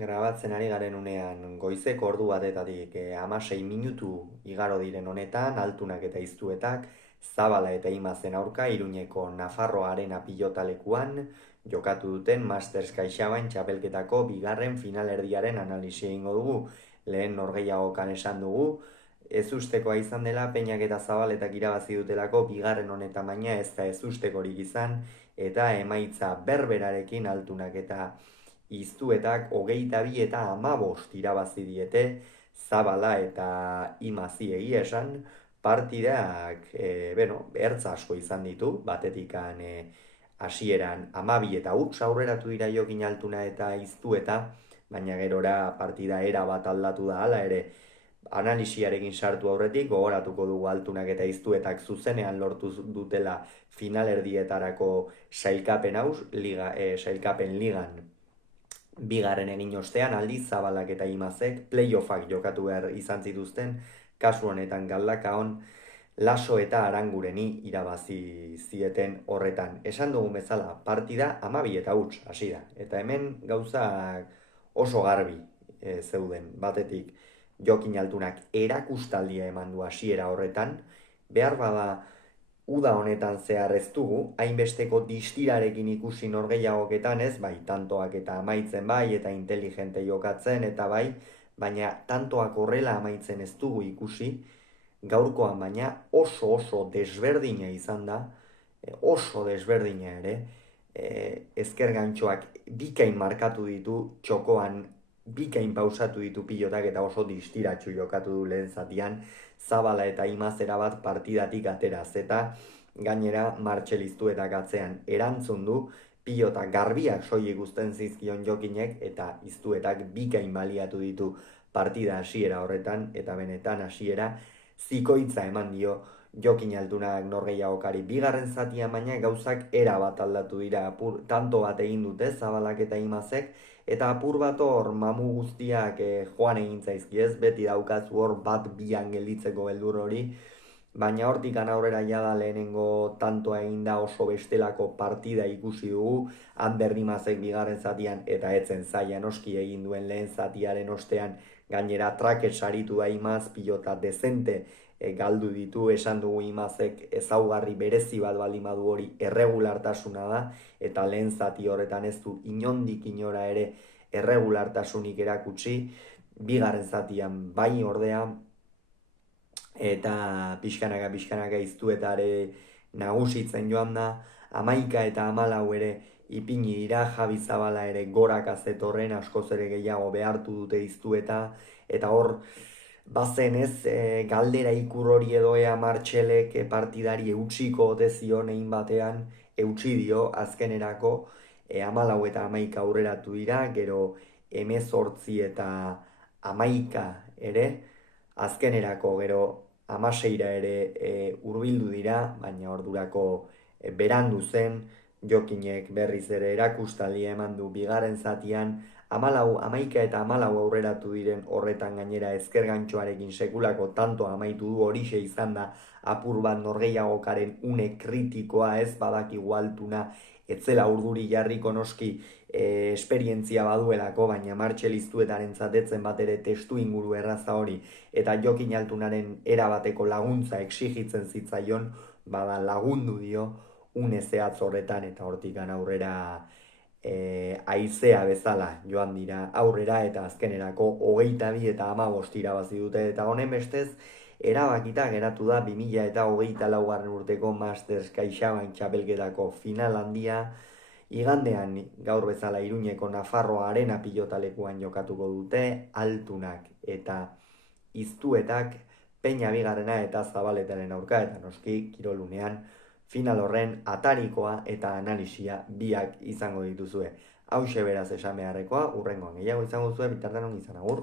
Grabatzen ari garen unean goizeko ordu batetatik 16 minutu igaro diren honetan, altunak eta iztuetak, Zabala eta Imazen aurka Iruñeko Nafarro Arena pilotalekuan jokatu duten Masters CaixaBank txapelketako bigarren finalerdiaren analisi egingo dugu. Lehen norgehiagokan esan dugu, ezustekoa izan dela Peñak eta Zabaletak irabazi dutelako bigarren honetan baina ez da ezustekorik izan eta emaitza berberarekin altunak eta iztuetak 22 eta 15 irabazi diete Zabala eta Imazi egia esan partidak ertz asko izan ditu, batetikan hasieran 12 eta huts aurreratu dira Jokin Altuna eta Iztueta, baina gerora partida era bat aldatu da hala ere analisiarekin sartu aurretik gogoratuko dugu Altunak eta Iztuetak zuzenean lortu dutela finalerdietarako sailkapen sailkapen ligan bigarren egin ostean aldiz Zabalak eta Imazek playoffak jokatu behar izan zituzten, kasu honetan Galdakaon Laso eta Arangureni irabazi zieten horretan. Esan dugun bezala, partida 12 eta huts hasi da. Eta hemen gauzak oso garbi zeuden. Batetik Jokin Altunak erakustaldia eman du hasiera horretan, behar bada uda honetan zehar ez dugu, hainbesteko distirarekin ikusi norgehiagoketan ez, bai, tantoak eta amaitzen bai, eta inteligente jokatzen, eta bai, baina tantoak horrela amaitzen ez dugu ikusi, gaurkoan baina oso desberdina izan da, oso desberdina ere, ezker gantxoak bikain markatu ditu, txokoan bikain pausatu ditu pilotak eta oso distiratxu jokatu du lehen zatian, Zabala eta Imazera bat partidatik ateraz eta gainera Martxeliztuetak atzean erantzun du, pilota garbiak soilik uzten zizkion Jokinek eta Iztuetak bikain baliatu ditu partida hasiera horretan eta benetan hasiera zikoitza eman dio Jokin Altunak norgehiagokari. Bigarren zatian baina gauzak era bat aldatu dira, tanto bat egin dute Zabalak eta Imazek, eta apur bat hor mamu guztiak joan egin zaizkiez, beti daukazu hor bat bian gelditzeko beldur hori, baina hortik aurrera jada lehenengo tantoa egin da oso bestelako partida ikusi dugu, Ander Imazek bigarren zatian eta etzen zaila noski egin duen lehen zatiaren ostean, gainera traket saritu da Imaz, pilota dezente galdu ditu, esan dugu Imazek ezaugarri berezi bat baldin badu hori erregulartasuna da, eta lehen zati horretan ez du inondik inora ere erregulartasunik erakutsi, bigarren zatian bai ordea, eta pixkanaka Iztuetare nagusitzen joan da, 11 eta 14 ere ipini dira, Javi Zabala ere gorak azetorren, askoz ere gehiago behartu dute Iztueta, eta hor bazen ez galdera ikur hori edo ea Martxelek partidari eutsiko ote zion egin batean, eutsi dio azkenerako 14 eta 11 aurreratu dira, gero 18 eta 11 ere, azkenerako gero 16 ere hurbildu dira, baina ordurako berandu zen, Jokinek berriz ere erakustaldia eman du bigarren zatian, 11 eta 14 aurreratu diren horretan gainera ezker gantxoarekin sekulako tanto amaitu du, horixe izan da apur bat norgehiagokaren une kritikoa, ez badakigu Altuna etzela urduri jarriko noski esperientzia baduelako, baina Martxeliztuetaren zatetzen bat ere testu inguru erraza hori eta Jokin Altunaren erabateko laguntza exigitzen zitzaion, bada lagundu dio une zehatz horretan eta hortikan aurrera haizea bezala joan dira aurrera eta azkenerako 22 eta 15 irabazi dute eta honen bestez erabakita geratu da 2024 urteko Masters CaixaBank txapelketako final handia. Igandean gaur bezala Iruñeko Nafarro Arena pilotalekuan jokatuko dute Altunak eta Iztuetak Peña bigarrena eta Zabaletaren aurka, eta noski kirolunean final horren atarikoa eta analisia biak izango dituzue. Hauxe beraz esan beharrekoa, hurrengoan gehiago izango zuen, bitartean ongi izan, agur.